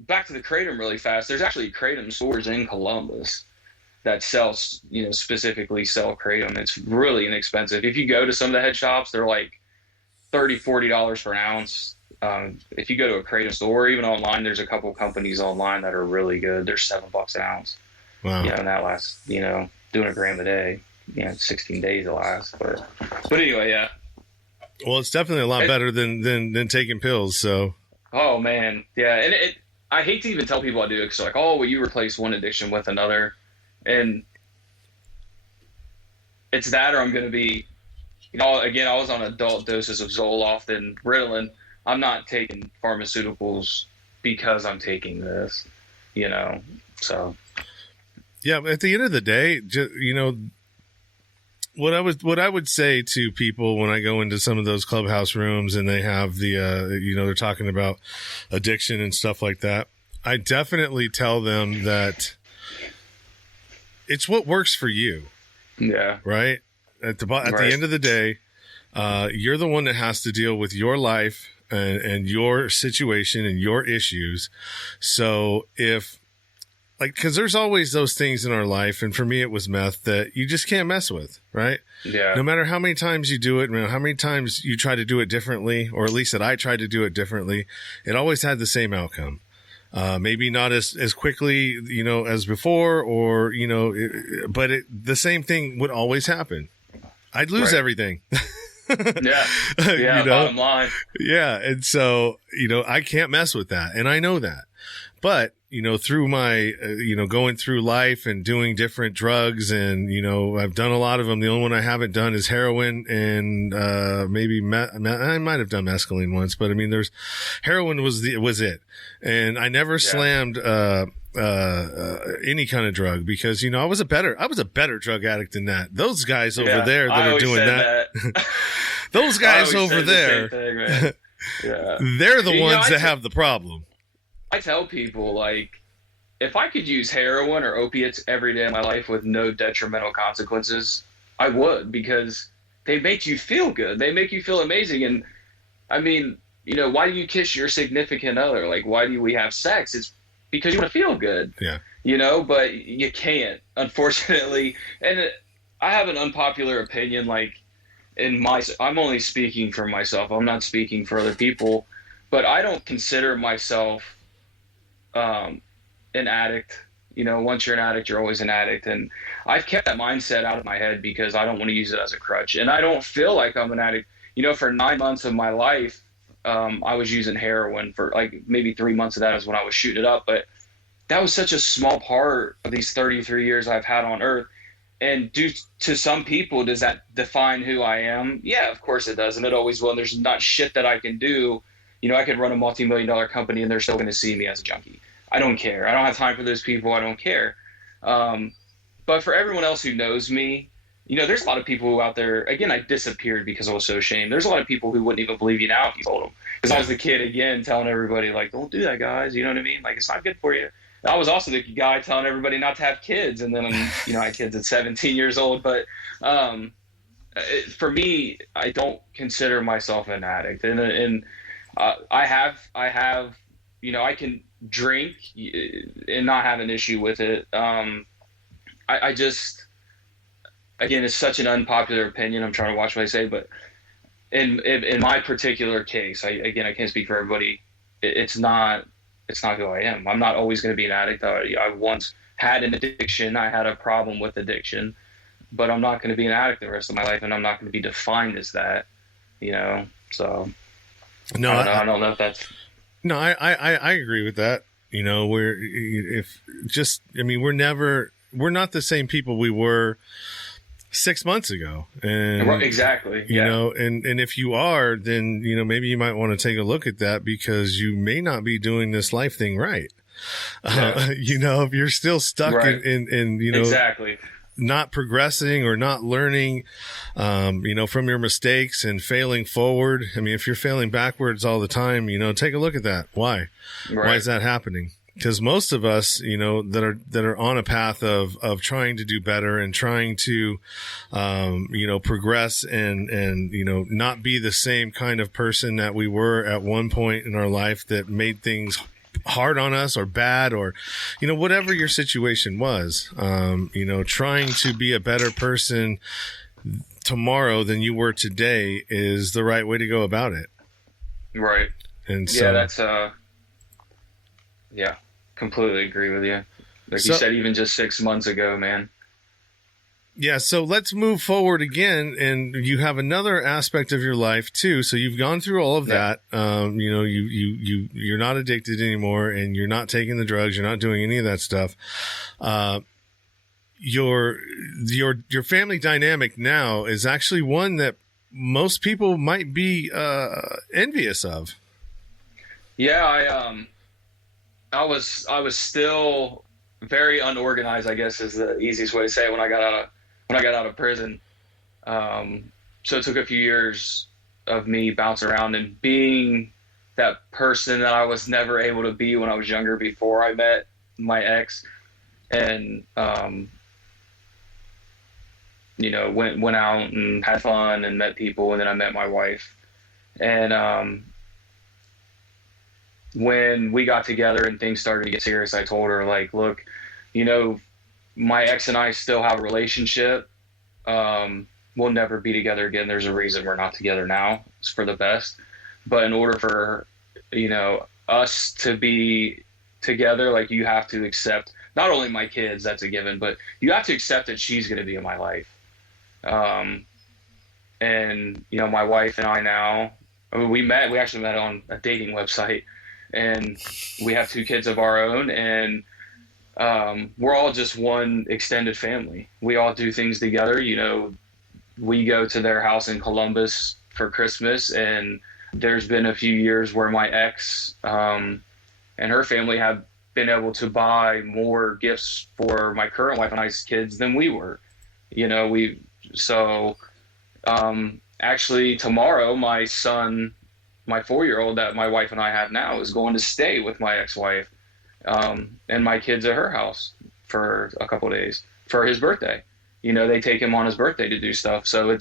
Back to the Kratom really fast. There's actually Kratom stores in Columbus that specifically sell Kratom. It's really inexpensive. If you go to some of the head shops, they're like $30-$40 for an ounce. If you go to a Kratom store, or even online, there's a couple companies online that are really good. They're $7 an ounce. Wow. And that lasts, doing a gram a day. 16 days it lasts. But anyway, yeah. Well, it's definitely a lot better than taking pills. So. Oh man, yeah, and I hate to even tell people I do it because like, oh, well, you replace one addiction with another, and it's that, or I'm going to be, again, I was on adult doses of Zoloft and Ritalin. I'm not taking pharmaceuticals because I'm taking this, so. Yeah, but at the end of the day, what I would say to people when I go into some of those clubhouse rooms and they have the, they're talking about addiction and stuff like that, I definitely tell them that it's what works for you. Yeah. Right. At the end of the day, you're the one that has to deal with your life and your situation and your issues. So because there's always those things in our life, and for me it was meth, that you just can't mess with, right? Yeah. No matter how many times you do it, how many times you try to do it differently, or at least that I tried to do it differently, it always had the same outcome. Maybe not as quickly, as before, or, but the same thing would always happen. I'd lose everything. Yeah. Yeah. Bottom line. Yeah. And so, I can't mess with that. And I know that. But, through my, going through life and doing different drugs, and, I've done a lot of them. The only one I haven't done is heroin and, maybe I might have done mescaline once, but I mean, heroin was it. And I never slammed, any kind of drug because, I was a better drug addict than that. Those guys over there that are doing that. Those guys over there, they're the ones that have the problem. I tell people, like, if I could use heroin or opiates every day of my life with no detrimental consequences, I would, because they make you feel good. They make you feel amazing. And I mean, why do you kiss your significant other? Like, why do we have sex? It's because you want to feel good. Yeah. But you can't, unfortunately. And I have an unpopular opinion, like, I'm only speaking for myself. I'm not speaking for other people, but I don't consider myself an addict. Once you're an addict, you're always an addict. And I've kept that mindset out of my head because I don't want to use it as a crutch. And I don't feel like I'm an addict. For 9 months of my life, I was using heroin. For like maybe 3 months of that is when I was shooting it up. But that was such a small part of these 33 years I've had on earth. And due to some people, does that define who I am? Yeah, of course it does. And it always will. And there's not shit that I can do. I could run a multi-million-dollar company and they're still going to see me as a junkie. I don't care. I don't have time for those people. I don't care. But for everyone else who knows me, there's a lot of people who out there, again, I disappeared because I was so ashamed. There's a lot of people who wouldn't even believe you now if you told them. Because I was the kid, again, telling everybody, like, don't do that, guys. You know what I mean? Like, it's not good for you. I was also the guy telling everybody not to have kids. And then, I had kids at 17 years old. But for me, I don't consider myself an addict. And I have, I can drink and not have an issue with it. I just, again, it's such an unpopular opinion. I'm trying to watch what I say, but in my particular case, I can't speak for everybody. It's not who I am. I'm not always going to be an addict. I once had an addiction. I had a problem with addiction, but I'm not going to be an addict the rest of my life, and I'm not going to be defined as that, so. No, I don't know if that's. No, I agree with that. We're not the same people we were 6 months ago. And exactly. And if you are, then, maybe you might want to take a look at that because you may not be doing this life thing right. Yeah. If you're still stuck in exactly. not progressing or not learning, from your mistakes and failing forward. I mean, if you're failing backwards all the time, take a look at that. Why? Right. Why is that happening? Because most of us, that are on a path of trying to do better and trying to, progress and, not be the same kind of person that we were at one point in our life that made things hard on us or bad or, whatever your situation was, trying to be a better person tomorrow than you were today is the right way to go about it. Right. And so, yeah, that's, completely agree with you. Like you said, even just 6 months ago, man. Yeah, so let's move forward again, and you have another aspect of your life too. So you've gone through all of that. You're not addicted anymore, and you're not taking the drugs. You're not doing any of that stuff. Your family dynamic now is actually one that most people might be envious of. Yeah, I was still very unorganized, I guess is the easiest way to say it, when I got out of prison. So it took a few years of me bouncing around and being that person that I was never able to be when I was younger before I met my ex, and went out and had fun and met people, and then I met my wife. And when we got together and things started to get serious, I told her, like, look, my ex and I still have a relationship. We'll never be together again. There's a reason we're not together now. It's for the best. But in order for, us to be together, like, you have to accept not only my kids, that's a given, but you have to accept that she's going to be in my life. And, my wife and I now, we actually met on a dating website, and we have 2 kids of our own, and we're all just one extended family. We all do things together. We go to their house in Columbus for Christmas, and there's been a few years where my ex and her family have been able to buy more gifts for my current wife and I's kids than we were. Actually tomorrow, my son, my 4-year-old that my wife and I have now, is going to stay with my ex-wife and my kids at her house for a couple of days for his birthday. They take him on his birthday to do stuff. So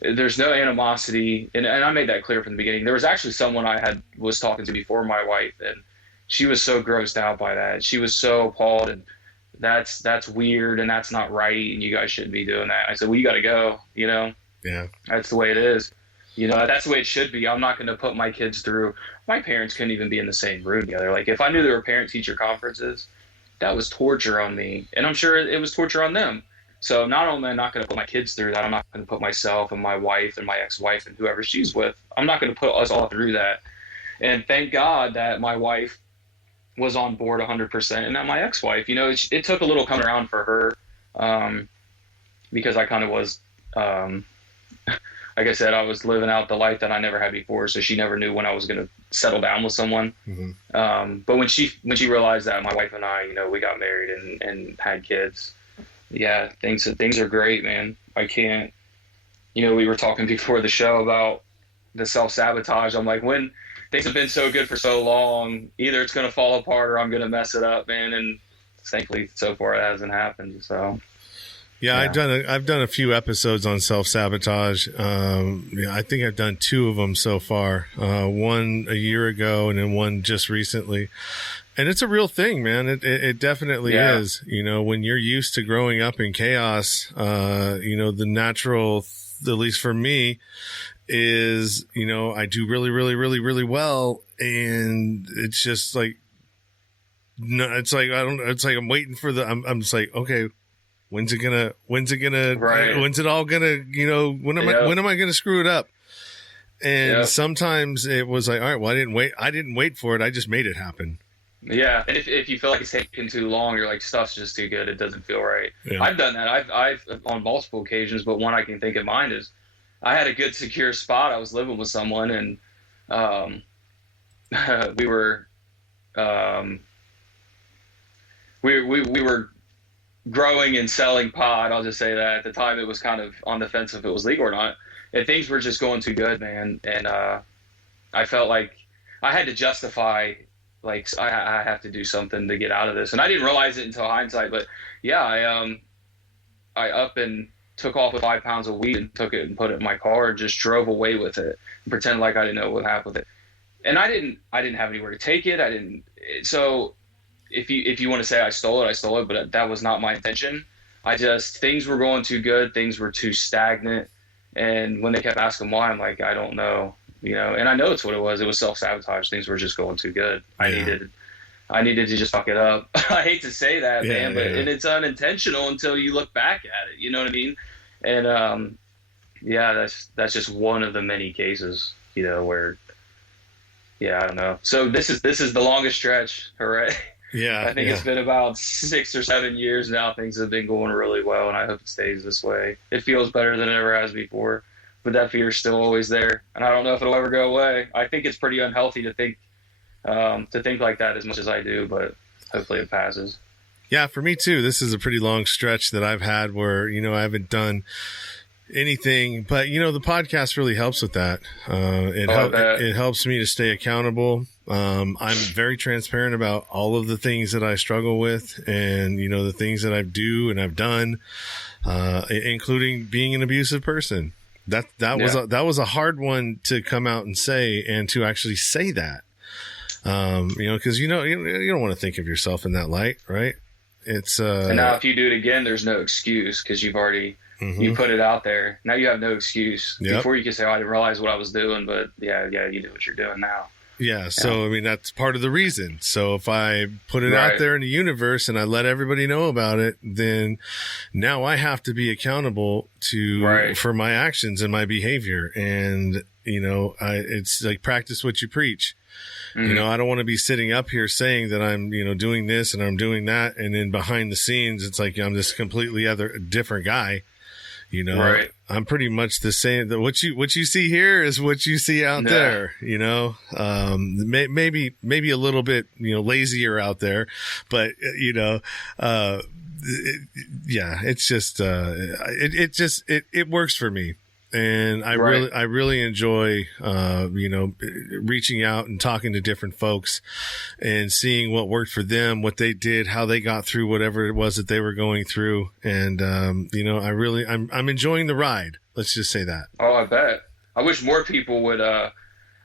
there's no animosity. And I made that clear from the beginning. There was actually someone I was talking to before my wife, and she was so grossed out by that. She was so appalled, and that's weird, and that's not right, and you guys shouldn't be doing that. I said, well, you got to go, Yeah. That's the way it is. That's the way it should be. I'm not going to put my kids through. My parents couldn't even be in the same room together. Like, if I knew there were parent-teacher conferences, that was torture on me, and I'm sure it was torture on them. So not only am I not going to put my kids through that, I'm not going to put myself and my wife and my ex-wife and whoever she's with, I'm not going to put us all through that. And thank God that my wife was on board 100%, and that my ex-wife, it took a little coming around for her, because I kind of was, like I said, I was living out the life that I never had before, so she never knew when I was going to settle down with someone. Mm-hmm. But when she realized that my wife and I, we got married and had kids, yeah, things are great, man. I can't, we were talking before the show about the self-sabotage. I'm like, when things have been so good for so long, either it's going to fall apart or I'm going to mess it up, man. And thankfully, so far it hasn't happened. So, yeah. I've done a few episodes on self-sabotage. I think I've done 2 of them so far. One a year ago, and then one just recently. And it's a real thing, man. It definitely is. When you're used to growing up in chaos, the natural, at least for me, is, I do really, really, really, really well. And it's just like, no, it's like, I'm waiting for I'm just like, okay, when's it all gonna, when am I gonna screw it up? And sometimes it was like, all right, well, I didn't wait for it. I just made it happen. Yeah, and if you feel like it's taking too long, you're like, stuff's just too good, it doesn't feel right. Yeah. I've done that. I've on multiple occasions, but one I can think of mine is I had a good secure spot. I was living with someone, and we were growing and selling pot. I'll just say that at the time it was kind of on the fence if it was legal or not, and things were just going too good, man. And I felt like I had to justify, like, I have to do something to get out of this. And I didn't realize it until hindsight, but yeah, I up and took off with 5 pounds of weed and took it and put it in my car and just drove away with it and pretend like I didn't know what happened with it. And I didn't have anywhere to take it. So if you want to say I stole it, but that was not my intention. Things were going too good. Things were too stagnant. And when they kept asking why, I'm like, I don't know. And I know it's what it was. It was self-sabotage. Things were just going too good. Yeah. I needed to just fuck it up. I hate to say that, Yeah, man, but yeah. and it's unintentional until you look back at it. You know what I mean? And yeah, that's just one of the many cases, where I don't know. So this is the longest stretch, hooray. Yeah. I think yeah. it's been about 6 or 7 years now. Things have been going really well, and I hope it stays this way. It feels better than it ever has before, but that fear is still always there, and I don't know if it'll ever go away. I think it's pretty unhealthy to think like that as much as I do, but hopefully it passes. Yeah, for me too. This is a pretty long stretch that I've had where, I haven't done anything, but the podcast really helps with that. It helps me to stay accountable. I'm very transparent about all of the things that I struggle with and, the things that I do and I've done, including being an abusive person. That was a hard one to come out and say, and to actually say that, cause you don't want to think of yourself in that light, right? It's, and now if you do it again, there's no excuse because you've already, you put it out there. Now you have no excuse. Yep. Before you can say, I didn't realize what I was doing, but yeah, you do what you're doing now. Yeah. So, I mean, that's part of the reason. So if I put it out there in the universe and I let everybody know about it, then now I have to be accountable for my actions and my behavior. And, it's like practice what you preach. Mm-hmm. I don't want to be sitting up here saying that I'm, doing this and I'm doing that. And then behind the scenes, it's like I'm this completely different guy. I'm pretty much the same. What you see here is what you see out there. Maybe a little bit lazier out there, but it's just it works for me. And I really enjoy, reaching out and talking to different folks and seeing what worked for them, what they did, how they got through whatever it was that they were going through. And, I'm enjoying the ride. Let's just say that. Oh, I bet. I wish more people would, I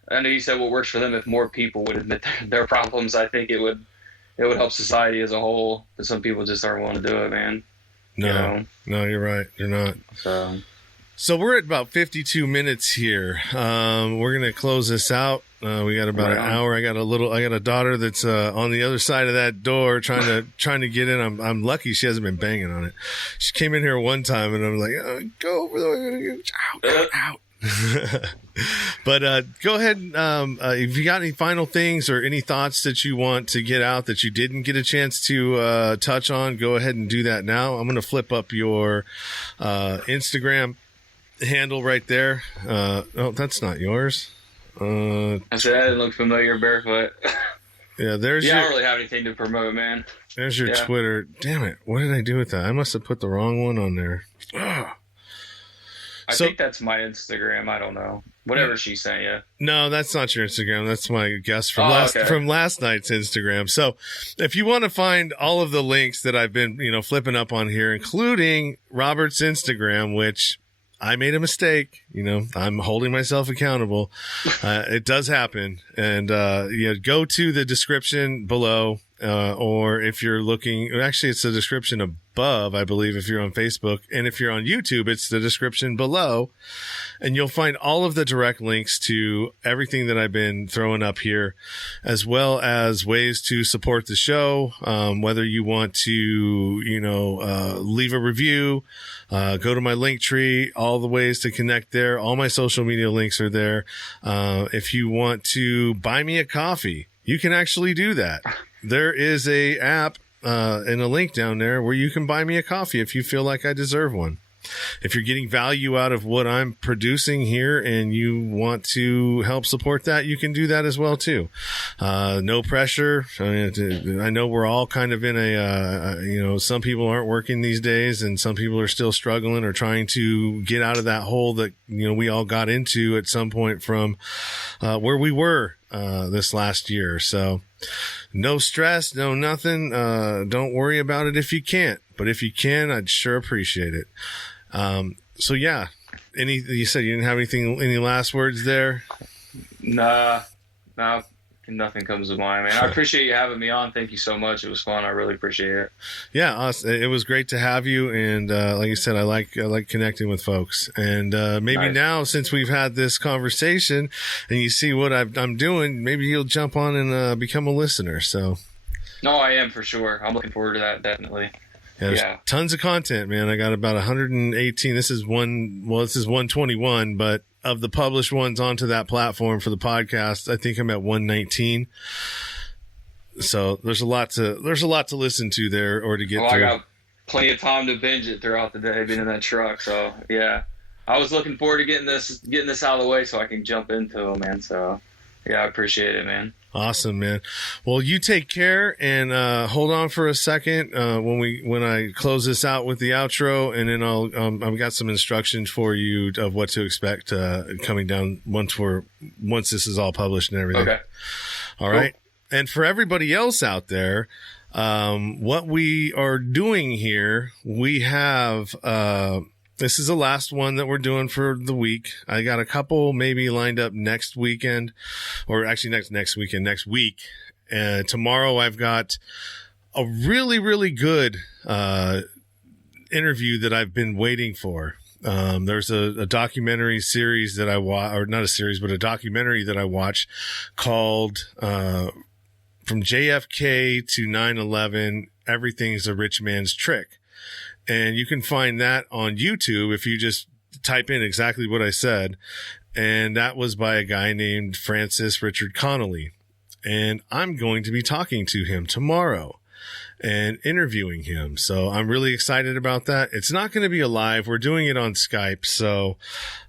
know you said what works for them. If more people would admit their problems, I think it would help society as a whole. But some people just aren't willing to do it, man. No, you're right. You're not. So we're at about 52 minutes here. We're going to close this out. We got about an hour. I got a daughter that's, on the other side of that door trying to get in. I'm lucky she hasn't been banging on it. She came in here one time and I'm like, go over there. Out. But, go ahead. If you got any final things or any thoughts that you want to get out that you didn't get a chance to, touch on, go ahead and do that now. I'm going to flip up your, Instagram handle right there. Oh, that's not yours. I said that didn't look familiar, barefoot. Yeah, I don't really have anything to promote, man. There's your Twitter. Damn it. What did I do with that? I must have put the wrong one on there. I think that's my Instagram. I don't know. Whatever she sent you. No, that's not your Instagram. That's my guess from last night's Instagram. So if you want to find all of the links that I've been, flipping up on here, including Robert's Instagram, which I made a mistake. I'm holding myself accountable. It does happen. And, go to the description below, or if you're looking, actually it's the description above, I believe, if you're on Facebook, and if you're on YouTube, it's the description below, and you'll find all of the direct links to everything that I've been throwing up here, as well as ways to support the show. Whether you want to, leave a review, go to my link tree, all the ways to connect there. All my social media links are there. If you want to buy me a coffee, you can actually do that. There is a app, and a link down there where you can buy me a coffee if you feel like I deserve one. If you're getting value out of what I'm producing here and you want to help support that, you can do that as well too. No pressure. I know we're all kind of in some people aren't working these days and some people are still struggling or trying to get out of that hole that, we all got into at some point from, where we were, this last year. So no stress, no nothing. Don't worry about it if you can't, but if you can, I'd sure appreciate it. So yeah, you said you didn't have any last words there? Nah, nothing comes to mind, man. I appreciate you having me on. Thank you so much. It was fun. I really appreciate it. Yeah, it was great to have you. And, like I said, I like connecting with folks, and, maybe now since we've had this conversation and you see what I'm doing, maybe you'll jump on and, become a listener. So No, I am for sure. I'm looking forward to that, definitely. Yeah, there's tons of content, man. I got about 118. This is 121, but of the published ones onto that platform for the podcast, I think I'm at 119. So there's a lot to listen to there or to get through. I got plenty of time to binge it throughout the day being in that truck. So yeah, I was looking forward to getting this out of the way so I can jump into it, man. So yeah, I appreciate it, man. Awesome, man. Well, you take care and hold on for a second when I close this out with the outro, and then I've got some instructions for you of what to expect coming down once this is all published and everything. Okay. All right. And for everybody else out there, what we are doing here, we have this is the last one that we're doing for the week. I got a couple maybe lined up next weekend, or actually next week. Tomorrow I've got a really, really good interview that I've been waiting for. There's a documentary series that I watch, or not a series, but a documentary that I watch called From JFK to 9/11, Everything's a Rich Man's Trick. And you can find that on YouTube if you just type in exactly what I said. And that was by a guy named Francis Richard Connolly. And I'm going to be talking to him tomorrow and interviewing him. So I'm really excited about that. It's not going to be a live. We're doing it on Skype. So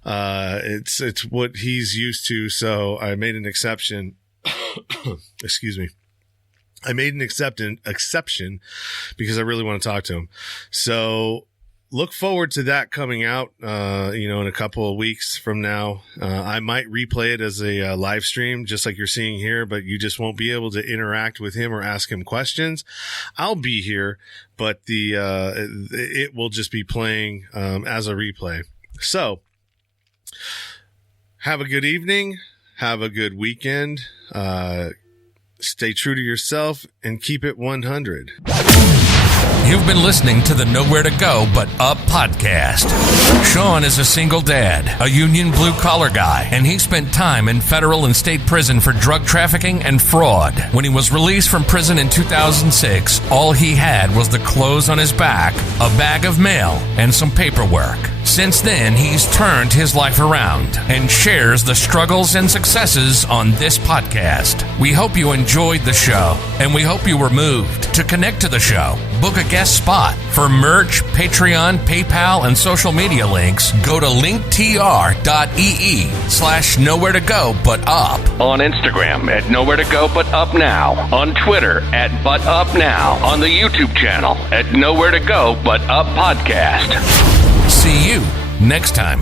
it's what he's used to. So I made an exception. Excuse me. I made an exception because I really want to talk to him. So look forward to that coming out, in a couple of weeks from now. I might replay it as a live stream, just like you're seeing here, but you just won't be able to interact with him or ask him questions. I'll be here, but it will just be playing as a replay. So have a good evening. Have a good weekend. Stay true to yourself and keep it 100. You've been listening to the Nowhere to Go But Up podcast. Sean is a single dad, a union blue-collar guy, and he spent time in federal and state prison for drug trafficking and fraud. When he was released from prison in 2006, all he had was the clothes on his back, a bag of mail, and some paperwork. Since then, he's turned his life around and shares the struggles and successes on this podcast. We hope you enjoyed the show, and we hope you were moved. To connect to the show, book a guest spot. For merch, Patreon, PayPal, and social media links, go to linktr.ee/nowhere to go but up. On Instagram at Nowhere to Go But Up Now. On Twitter at But Up Now. On the YouTube channel at Nowhere to Go But Up Podcast. See you next time.